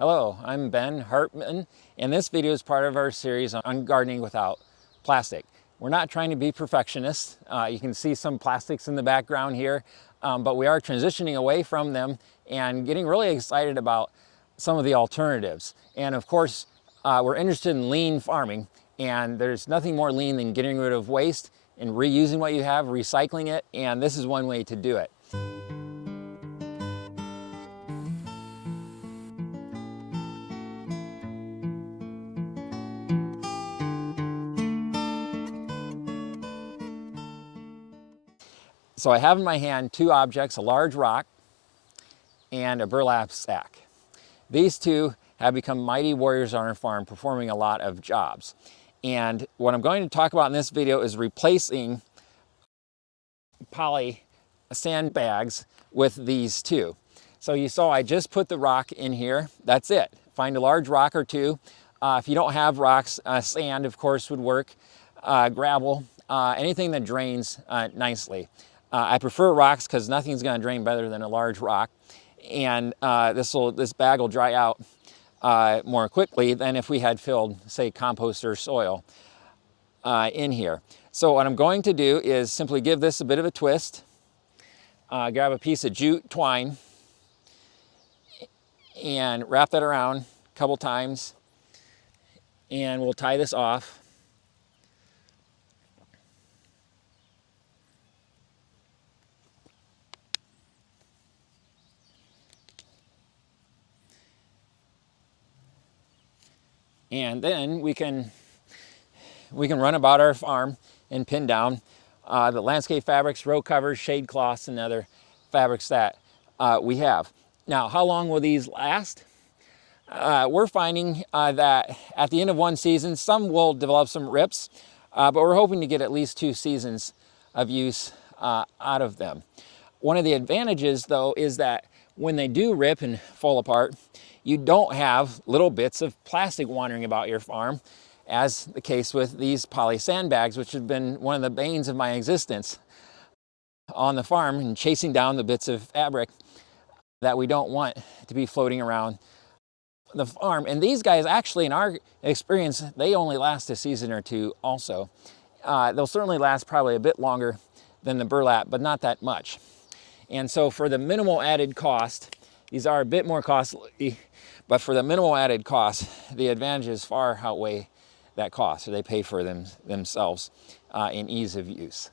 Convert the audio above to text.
Hello, I'm Ben Hartman, and this video is part of our series on gardening without plastic. We're not trying to be perfectionists. You can see some plastics in the background here, but we are transitioning away from them and getting really excited about some of the alternatives. And of course, we're interested in lean farming, and there's nothing more lean than getting rid of waste and reusing what you have, recycling it, and this is one way to do it. So I have in my hand two objects, a large rock and a burlap sack. These two have become mighty warriors on our farm, performing a lot of jobs. And what I'm going to talk about in this video is replacing poly sandbags with these two. So you saw I just put the rock in here. That's it. Find a large rock or two. If you don't have rocks, sand of course would work, gravel, anything that drains nicely. I prefer rocks because nothing's going to drain better than a large rock, and this bag will dry out more quickly than if we had filled, say, compost or soil in here. So what I'm going to do is simply give this a bit of a twist, grab a piece of jute twine and wrap that around a couple times, and we'll tie this off. And then we can run about our farm and pin down the landscape fabrics, row covers, shade cloths, and other fabrics that we have. Now, how long will these last? We're finding that at the end of one season, some will develop some rips, but we're hoping to get at least 2 seasons of use out of them. One of the advantages, though, is that when they do rip and fall apart, you don't have little bits of plastic wandering about your farm, as the case with these poly sandbags, which have been one of the banes of my existence on the farm, and chasing down the bits of fabric that we don't want to be floating around the farm. And these guys, actually, in our experience, they only last a season or two also. They'll certainly last probably a bit longer than the burlap, but not that much. And so for the minimal added cost, these are a bit more costly, but for the minimal added cost, the advantages far outweigh that cost, so they pay for themselves in ease of use.